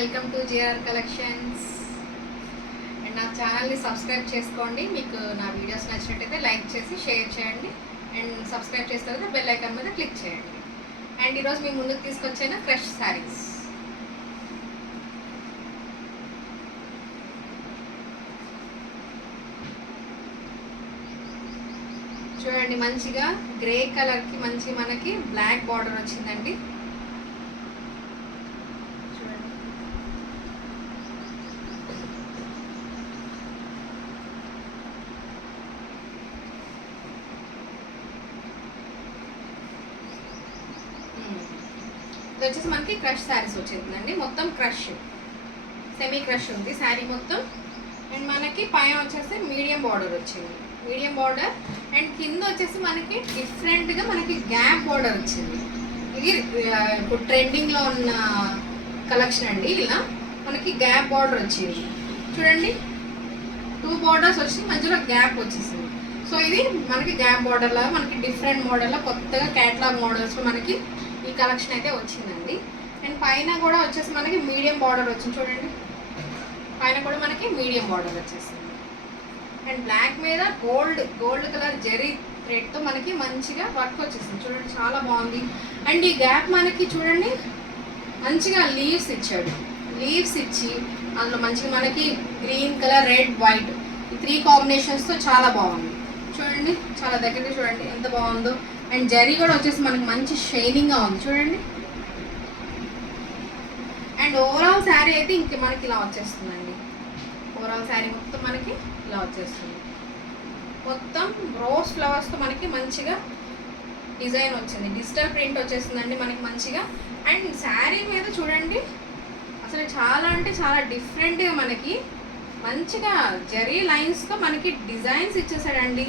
Welcome to GR collections. And నా ఛానల్ని subscribe చేసుకోండి. మీకు నా వీడియోస్ నచ్చినట్టయితే లైక్ చేసి షేర్ చేయండి. అండ్ సబ్స్క్రైబ్ చేసిన తర్వాత బెల్ ఐకాన్ మీద క్లిక్ చేయండి. అండ్ ఈరోజు మీ ముందుకు తీసుకొచ్చిన క్రష్ శారీస్. చూడండి, మంచిగా గ్రే కలర్కి మంచి మనకి బ్లాక్ బార్డర్ వచ్చిందండి. ఇది వచ్చేసి మనకి క్రష్ శారీస్ వచ్చిందండి. మొత్తం క్రష్, సెమీ క్రష్ ఉంది శారీ మొత్తం. అండ్ మనకి పైన వచ్చేసి మీడియం బార్డర్ వచ్చింది, మీడియం బార్డర్. అండ్ కింద వచ్చేసి మనకి డిఫరెంట్గా మనకి గ్యాప్ బార్డర్ వచ్చింది. ఇది ఇప్పుడు ట్రెండింగ్లో ఉన్న కలెక్షన్ అండి. ఇలా మనకి గ్యాప్ బార్డర్ వచ్చింది. చూడండి, 2 బార్డర్స్ వచ్చి మధ్యలో గ్యాప్ వచ్చేసింది. సో ఇది మనకి గ్యాప్ బార్డర్ లాగా మనకి డిఫరెంట్ మోడల్లో కొత్తగా క్యాటలాగ్ మోడల్స్ మనకి ఈ కలెక్షన్ అయితే వచ్చిందండి. అండ్ పైన కూడా వచ్చేసి మనకి మీడియం బార్డర్ వచ్చింది. చూడండి, పైన కూడా మనకి మీడియం బార్డర్ వచ్చేసింది. అండ్ బ్లాక్ మీద గోల్డ్ కలర్ జెరీ థ్రెడ్తో మనకి మంచిగా వర్క్ వచ్చేసింది. చూడండి, చాలా బాగుంది. అండ్ ఈ గ్యాప్ మనకి చూడండి మంచిగా లీవ్స్ ఇచ్చాడు. లీవ్స్ ఇచ్చి అందులో మంచిగా మనకి గ్రీన్ కలర్, రెడ్, వైట్ ఈ 3 కాంబినేషన్స్తో చాలా బాగుంది. చూడండి, చాలా దగ్గరగా చూడండి ఎంత బాగుందో. అండ్ జరీ కూడా వచ్చేసి మనకి మంచి షైనింగ్గా ఉంది. చూడండి, అండ్ ఓవరాల్ శారీ అయితే ఇంక మనకి ఇలా వచ్చేస్తుందండి. ఓవరాల్ శారీ మొత్తం మనకి ఇలా వచ్చేస్తుంది. మొత్తం రోజ్ ఫ్లవర్స్తో మనకి మంచిగా డిజైన్ వచ్చింది. డిజిటల్ ప్రింట్ వచ్చేసిందండి మనకి మంచిగా. అండ్ శారీ మీద చూడండి అసలు చాలా అంటే చాలా డిఫరెంట్గా మనకి మంచిగా జరీ లైన్స్తో మనకి డిజైన్స్ ఇచ్చేసాడండి.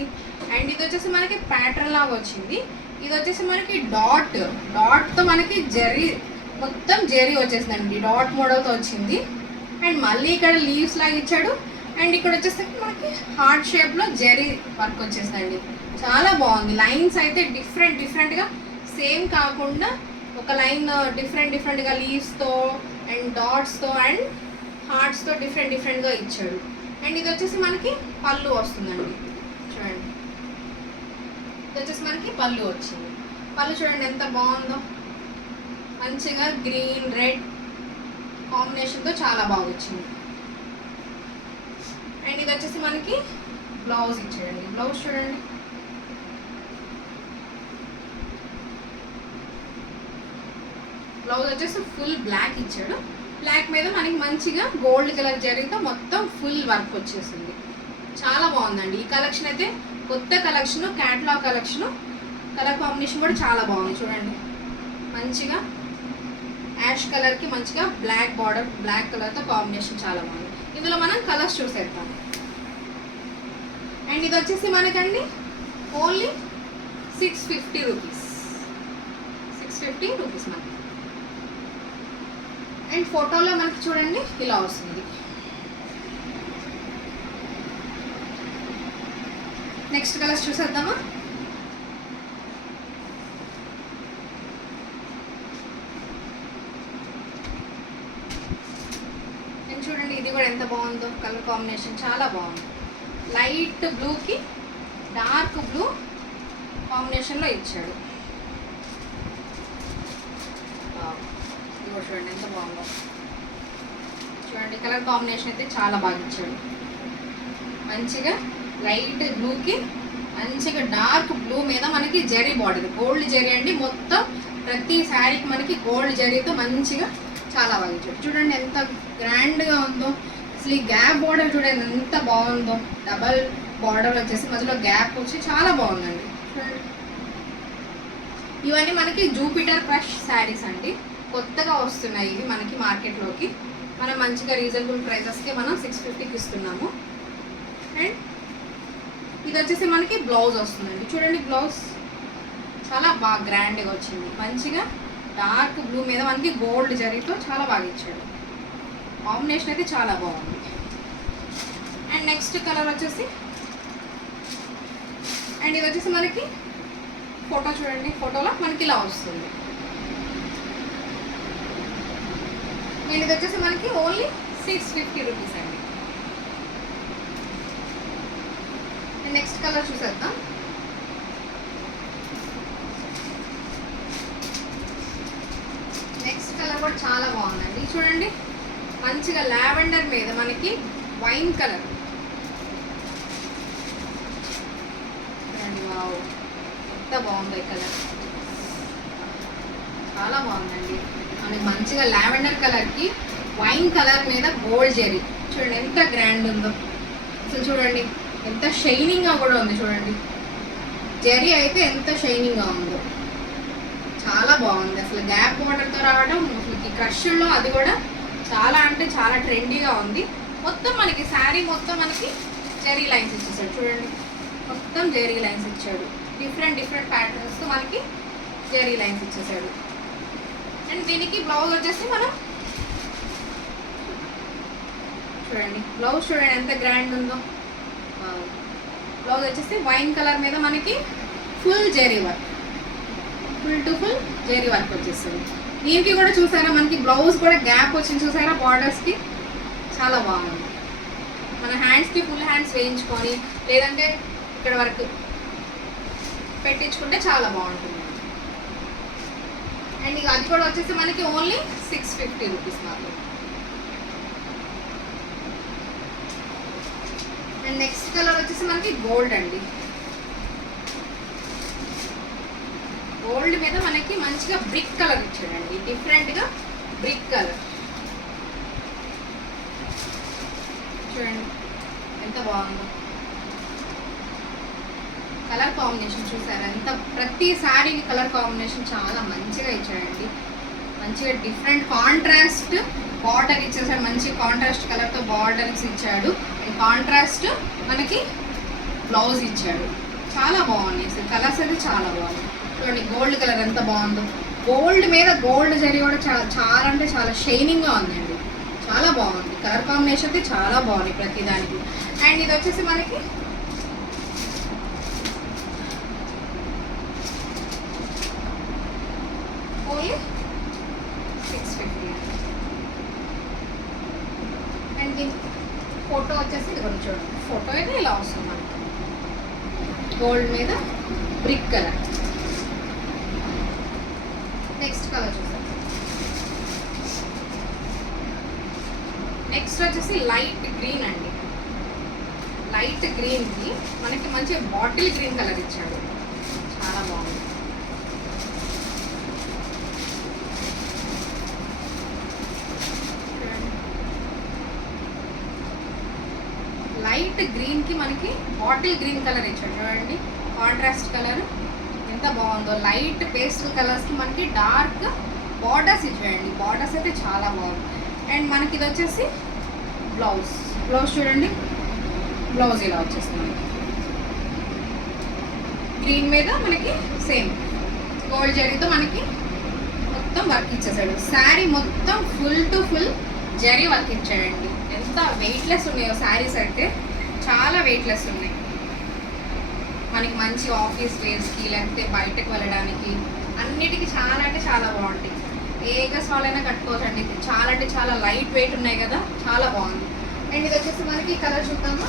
అండ్ ఇది వచ్చేసి మనకి ప్యాటర్న్ లాగా వచ్చింది. ఇది వచ్చేసి మనకి డాట్తో మనకి జరీ మొత్తం జరీ వచ్చేసిందండి. డాట్ మోడల్తో వచ్చింది. అండ్ మళ్ళీ ఇక్కడ లీవ్స్ లాగా ఇచ్చాడు. అండ్ ఇక్కడ వచ్చేసరికి మనకి హార్ట్ షేప్లో జరీ వర్క్ వచ్చేసిందండి. చాలా బాగుంది. లైన్స్ అయితే డిఫరెంట్గా సేమ్ కాకుండా ఒక లైన్ డిఫరెంట్గా లీవ్స్తో అండ్ డాట్స్తో అండ్ హార్ట్స్తో డిఫరెంట్గా ఇచ్చాడు. అండ్ ఇది వచ్చేసి మనకి పళ్ళు వస్తుందండి. చూడండి, ఇది వచ్చేసి మనకి పళ్ళు వచ్చింది. పళ్ళు చూడండి ఎంత బాగుందో. మంచిగా గ్రీన్, రెడ్ కాంబినేషన్తో చాలా బాగా వచ్చింది. అండ్ ఇది వచ్చేసి మనకి బ్లౌజ్ ఇచ్చాడండి. బ్లౌజ్ చూడండి, బ్లౌజ్ వచ్చేసి ఫుల్ బ్లాక్ ఇచ్చాడు. బ్లాక్ మీద మనకి మంచిగా గోల్డ్ కలర్ జరీతో మొత్తం ఫుల్ వర్క్ వచ్చేసింది. చాలా బాగుందండి ఈ కలెక్షన్ అయితే. కొత్త collection, catalogue collection. Colour combination కూడా చాలా బాగుంది. చూడండి, మంచిగా యాష్ కలర్కి మంచిగా బ్లాక్ బార్డర్, బ్లాక్ కలర్తో కాంబినేషన్ చాలా బాగుంది. ఇందులో మనం కలర్స్ చూసేద్దాం. అండ్ ఇది వచ్చేసి మనకండి ఓన్లీ 650 రూపీస్. 650 రూపీస్ మనకి. అండ్ ఫోటోలో మనకి చూడండి ఇలా వస్తుంది. నెక్స్ట్ కలర్స్ చూసేద్దామా. అండ్ చూడండి, ఇది కూడా ఎంత బాగుందో. కలర్ కాంబినేషన్ చాలా బాగుంది. లైట్ బ్లూకి డార్క్ బ్లూ కాంబినేషన్లో ఇచ్చాడు. చూడండి ఎంత బాగుందో. చూడండి, కలర్ కాంబినేషన్ అయితే చాలా బాగా ఇచ్చాడు. మంచిగా లైట్ బ్లూకి మంచిగా డార్క్ బ్లూ మీద మనకి జరీ బార్డర్, గోల్డ్ జరీ అండి. మొత్తం ప్రతి శారీకి మనకి గోల్డ్ జరీతో మంచిగా చాలా బాగా ఇచ్చాడు. చూడండి ఎంత గ్రాండ్గా ఉందో. అసలు ఈ గ్యాప్ బార్డర్ చూడండి ఎంత బాగుందో. డబల్ బార్డర్ వచ్చేసి మధ్యలో గ్యాప్ వచ్చి చాలా బాగుందండి. చూడండి, ఇవన్నీ మనకి జూపిటర్ క్రష్ శారీస్ అండి. కొత్తగా వస్తున్నాయి ఇవి మనకి మార్కెట్లోకి. మనం మంచిగా రీజనబుల్ ప్రైజెస్కి మనం 650కి ఇస్తున్నాము. అండ్ ఇది వచ్చేసి మనకి బ్లౌజ్ వస్తుందండి. చూడండి, బ్లౌజ్ చాలా బాగా గ్రాండ్గా వచ్చింది. మంచిగా డార్క్ బ్లూ మీద మనకి గోల్డ్ జరీతో చాలా బాగా ఇచ్చాడు. కాంబినేషన్ అయితే చాలా బాగుంది. అండ్ నెక్స్ట్ కలర్ వచ్చేసి, అండ్ ఇది వచ్చేసి మనకి ఫోటో చూడండి. ఫోటోలో మనకి ఇలా వస్తుంది. అండ్ ఇది వచ్చేసి మనకి ఓన్లీ 650 రూపీస్ అండి. నెక్స్ట్ కలర్ చూసేద్దాం. నెక్స్ట్ కలర్ కూడా చాలా బాగుందండి. చూడండి మంచిగా లావెండర్ మీద మనకి వైన్ కలర్. చూడండి వావ్ ఎంత బాగుందో ఈ కలర్, చాలా బాగుందండి. మనకి మంచిగా లావెండర్ కలర్కి వైన్ కలర్ మీద గోల్డ్ జెరీ. చూడండి ఎంత గ్రాండ్ ఉందో అసలు. చూడండి ఎంత షైనింగ్గా కూడా ఉంది. చూడండి జెరీ అయితే ఎంత షైనింగ్గా ఉందో, చాలా బాగుంది అసలు. గ్యాప్ వాటర్తో రావడం అసలు ఈ క్రష్లో అది కూడా చాలా అంటే చాలా ట్రెండీగా ఉంది. మొత్తం మనకి శారీ మొత్తం మనకి జెరీ లైన్స్ ఇచ్చేసాడు. చూడండి మొత్తం జెరీ లైన్స్ ఇచ్చాడు. డిఫరెంట్ డిఫరెంట్ ప్యాటర్న్స్తో మనకి జెరీ లైన్స్ ఇచ్చేసాడు. అండ్ దీనికి బ్లౌజ్ వచ్చేసి మనం చూడండి బ్లౌజ్ చూడండి ఎంత గ్రాండ్ ఉందో. బ్లౌజ్ వచ్చేసి వైన్ కలర్ మీద మనకి full zari work, full to full zari work వచ్చేస్తుంది. దీనికి కూడా చూసారా మనకి బ్లౌజ్ కూడా గ్యాప్ వచ్చింది చూసారా బార్డర్స్కి, చాలా బాగుంది. మన హ్యాండ్స్కి ఫుల్ హ్యాండ్స్ వేయించుకొని లేదంటే ఇక్కడ వరకు పెట్టించుకుంటే చాలా బాగుంటుంది. అండ్ ఇక అది కూడా వచ్చేసి మనకి ఓన్లీ 650 రూపీస్ మాత్రం. అండ్ నెక్స్ట్ కలర్ వచ్చేసి మనకి గోల్డ్ అండి. గోల్డ్ మీద మనకి మంచిగా బ్రిక్ కలర్ ఇచ్చాడండి, డిఫరెంట్గా బ్రిక్ కలర్. చూడండి ఎంత బాగుందో కలర్ కాంబినేషన్. చూసారా ఎంత, ప్రతి శారీకి కలర్ కాంబినేషన్ చాలా మంచిగా ఇచ్చాడండి. మంచిగా డిఫరెంట్ కాంట్రాస్ట్ బార్డర్ ఇచ్చేసాడు, మంచి కాంట్రాస్ట్ కలర్తో బార్డర్స్ ఇచ్చాడు. అండ్ కాంట్రాస్ట్ మనకి బ్లౌజ్ ఇచ్చాడు. చాలా బాగుంది అసలు, కలర్స్ అయితే చాలా బాగుంది. చూడండి గోల్డ్ కలర్ ఎంత బాగుందో. గోల్డ్ మీద గోల్డ్ జరీ కూడా చాలా అంటే చాలా షైనింగ్గా ఉందండి, చాలా బాగుంది. కలర్ కాంబినేషన్ అయితే చాలా బాగుంది ప్రతి దానికి. అండ్ ఇది వచ్చేసి మనకి ఓన్లీ 650. అండ్ దీని ఫోటో వచ్చేసి ఇది కొంచెం చూడండి, ఫోటో అయితే ఇలా వస్తుంది మనకి గోల్డ్ మీద బ్రిక్ కలర్. నెక్స్ట్ కలర్ చూసాం. నెక్స్ట్ వచ్చేసి లైట్ గ్రీన్ అండి. లైట్ గ్రీన్కి మనకి మంచి బాటిల్ గ్రీన్ కలర్ ఇచ్చాడు, చాలా బాగుంది. లైట్ గ్రీన్కి మనకి బాటిల్ గ్రీన్ కలర్ ఇచ్చాడు. చూడండి కాంట్రాస్ట్ కలర్ ఎంత బాగుందో. లైట్ పేస్టల్ కలర్స్కి మనకి డార్క్ బార్డర్స్ ఇచ్చాయండి. బార్డర్స్ అయితే చాలా బాగుంది. అండ్ మనకి ఇది వచ్చేసి బ్లౌజ్. బ్లౌజ్ చూడండి, బ్లౌజ్ ఇలా వచ్చేస్తుంది గ్రీన్ మీద మనకి సేమ్ గోల్డ్ జరీతో మనకి మొత్తం వర్క్ ఇచ్చేసాడు. శారీ మొత్తం full to full zari work ఇచ్చాడండి. ఎంత వెయిట్లెస్ ఉన్నాయో శారీస్ అయితే, చాలా వెయిట్లెస్ ఉన్నాయి. మనకి మంచి ఆఫీస్ వేర్స్కి లేకపోతే బయటకు వెళ్ళడానికి అన్నిటికీ చాలా అంటే చాలా బాగుంటాయి. ఏ ఏజెస్ వాళ్ళైనా కట్టుకోవచ్చు అండి. చాలా అంటే చాలా లైట్ వెయిట్ ఉన్నాయి కదా, చాలా బాగుంది. అండ్ ఇది వచ్చేసి మనకి ఈ కలర్ చూద్దామా.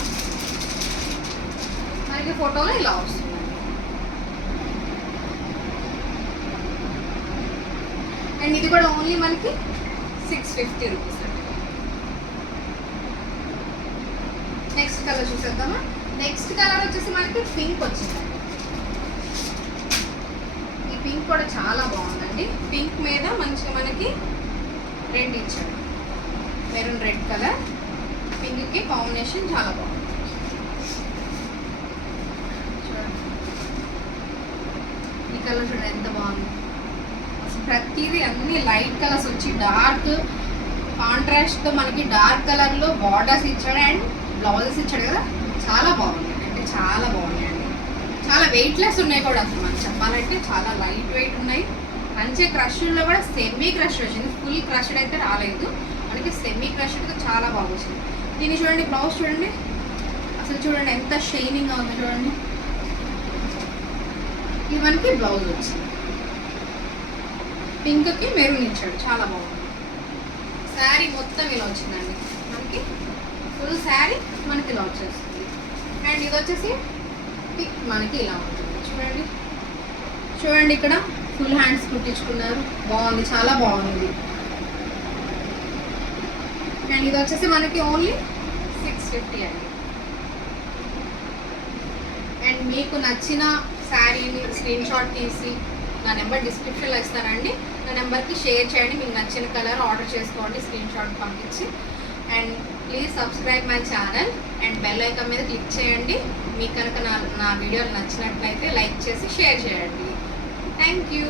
మనకి ఫోటోలో ఇలా వస్తుంది. అండ్ ఇది కూడా ఓన్లీ మనకి 650 రూపీస్ అండి. నెక్స్ట్ కలర్ చూసేద్దామా. నెక్స్ట్ కలర్ వచ్చేసి మనకి పింక్ వచ్చిందండి. ఈ పింక్ కూడా చాలా బాగుందండి. పింక్ మీద మంచిగా మనకి రెడ్ ఇచ్చాడు, మెరూన్ రెడ్ కలర్. పింక్కి కాంబినేషన్ చాలా బాగుంది. చూడండి ఈ కలర్ చూడండి ఎంత బాగుంది. అసలు ప్రతిదీ అన్ని లైట్ కలర్స్ వచ్చి డార్క్ కాంట్రాస్ట్తో మనకి డార్క్ కలర్లో బార్డర్స్ ఇచ్చాడు అండ్ బ్లౌజెస్ ఇచ్చాడు కదా, చాలా బాగున్నాయి. అంటే చాలా బాగున్నాయండి. చాలా వెయిట్లెస్ ఉన్నాయి కూడా. అసలు మనకి చెప్పాలంటే చాలా లైట్ వెయిట్ ఉన్నాయి. మంచి క్రష్లో కూడా సెమీ క్రష్ వచ్చింది, ఫుల్ క్రష్డ్ అయితే రాలేదు మనకి. సెమీ క్రష్డ్తో చాలా బాగా వచ్చింది. దీన్ని చూడండి బ్లౌజ్ చూడండి, అసలు చూడండి ఎంత షైనింగ్గా ఉంది. చూడండి ఇది మనకి బ్లౌజ్ వచ్చింది. పింక్కి మెరూన్ ఇచ్చాడు, చాలా బాగుంది. శారీ మొత్తం ఇలా వచ్చిందండి మనకి. ఫుల్ శారీ మనకి ఇలా వచ్చేస్తుంది. అండ్ ఇది వచ్చేసి థిక్ మనకి ఇలా ఉంటుంది. చూడండి చూడండి ఇక్కడ ఫుల్ హ్యాండ్స్ కుట్టించుకున్నారు. బాగుంది, చాలా బాగుంది. అండ్ ఇది వచ్చేసి మనకి ఓన్లీ 650 అండి. అండ్ మీకు నచ్చిన శారీని స్క్రీన్ షాట్ తీసి నా నెంబర్ డిస్క్రిప్షన్లో ఇస్తానండి. నా నెంబర్కి షేర్ చేయండి. మీకు నచ్చిన కలర్ ఆర్డర్ చేసుకోండి స్క్రీన్ షాట్ పంపించి. And please subscribe my channel and bell icon మీద క్లిక్ చేయండి. మీకు కనుక నా వీడియోలు నచ్చినట్లయితే లైక్ చేసి షేర్ చేయండి. Thank you.